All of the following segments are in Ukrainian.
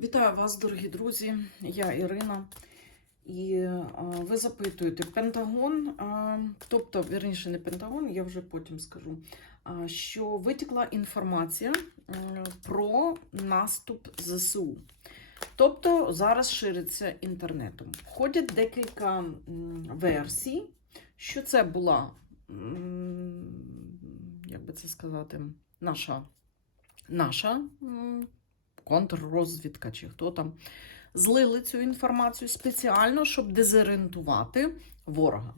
Вітаю вас, дорогі друзі. Я Ірина. І ви запитуєте Пентагон, тобто, вірніше, не Пентагон, я вже потім скажу, що витекла інформація про наступ ЗСУ. Тобто зараз шириться інтернетом. Входять декілька версій, що це була, як би це сказати, наша, наша контррозвідка чи хто там, злили цю інформацію спеціально, щоб дезорієнтувати ворога.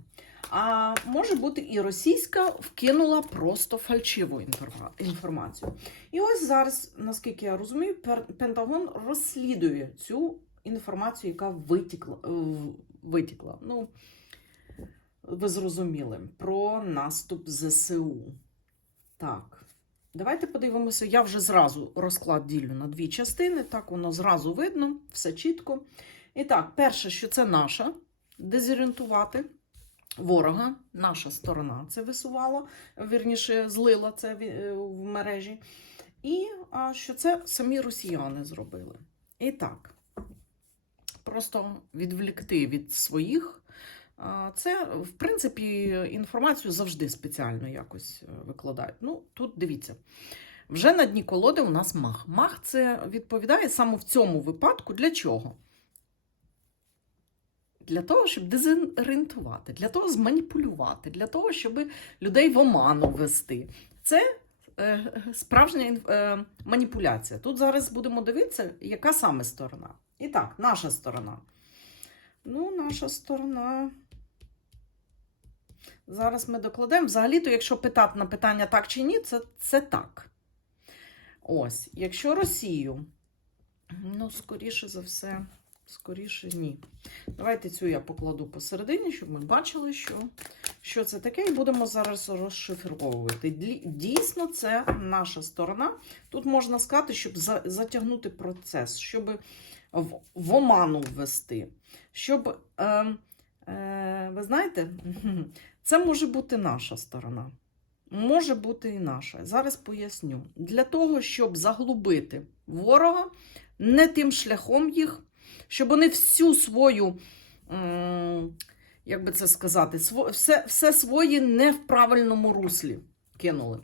А може бути і російська вкинула просто фальшиву інформацію. І ось зараз, наскільки я розумію, Пентагон розслідує цю інформацію, яка витікла. е, витікла. Ну, ви зрозуміли, про наступ ЗСУ. Так. Давайте подивимося. Я вже зразу розклад ділю на дві частини. Так воно зразу видно, все чітко. І так, перше, що це наша дезорієнтувати ворога, наша сторона це висувала, вірніше, злила це е, в мережі. І що це самі росіяни зробили. І так, просто відвлікти від своїх. Це, в принципі, інформацію завжди спеціально якось е, викладають. Ну, тут дивіться. Вже на дні колоди у нас мах. Мах це відповідає саме в цьому випадку для чого? Для того, щоб дезорієнтувати, для того зманіпулювати, для того, щоб людей в оману ввести. Це е, справжня е, маніпуляція. Тут зараз будемо дивитися, яка саме сторона. І так, наша сторона. Ну, наша сторона. Зараз ми докладемо. Взагалі-то, якщо питати на питання так чи ні, це, це так. Ось, якщо Росію, ну, скоріше за все, скоріше ні. Давайте цю я покладу посередині, щоб ми бачили, що, що це таке, і будемо зараз розшифровувати. Дійсно, це наша сторона. Тут можна сказати, щоб за- затягнути процес, щоб в, в оману ввести, щоб. Е, е, ви знаєте, це може бути наша сторона. Може бути і наша. Зараз поясню. Для того, щоб заглубити ворога, не тим шляхом їх, щоб вони всю свою, як би це сказати, все, все своє не в правильному руслі кинули.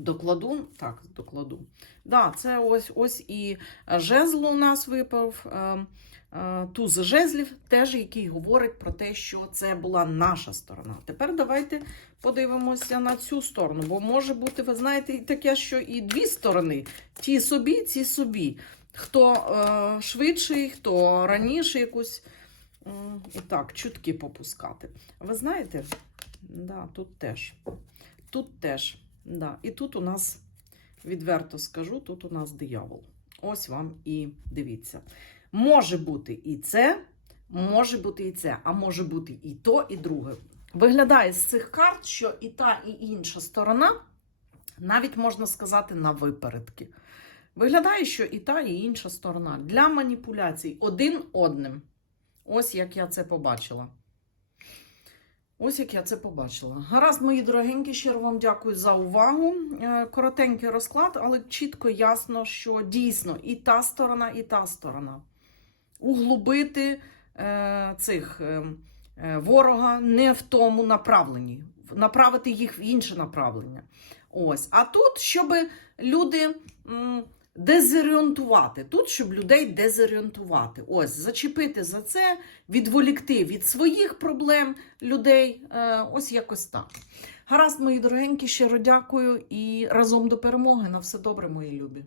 Докладу, так, докладу. Да, це ось ось і жезл у нас випав. е, е, Туз жезлів, теж який говорить про те, що це була наша сторона. Тепер давайте подивимося на цю сторону, бо може бути, ви знаєте, і таке, що і дві сторони: ті собі, ці собі. Хто е, швидший, хто раніше якусь і так, чутки попускати. Ви знаєте, да, тут теж. Тут теж. Да. І тут у нас, відверто скажу, тут у нас диявол. Ось вам і дивіться. Може бути і це, може бути і це, а може бути і то, і друге. Виглядає з цих карт, що і та, і інша сторона, навіть можна сказати, на випередки. Виглядає, що і та, і інша сторона для маніпуляцій один одним. Ось як я це побачила. Ось як я це побачила. Гаразд, мої дорогенькі, щиро вам дякую за увагу. Е, Коротенький розклад, але чітко ясно, що дійсно і та сторона, і та сторона. Углубити е, цих е, е, ворога не в тому направленні, направити їх в інше направлення. Ось. А тут, щоб люди м, дезорієнтувати. Тут, щоб людей дезорієнтувати. Ось, зачепити за це, відволікти від своїх проблем людей. Е, ось якось так. Гаразд, мої дорогенькі, щиро дякую і разом до перемоги. На все добре, мої любі.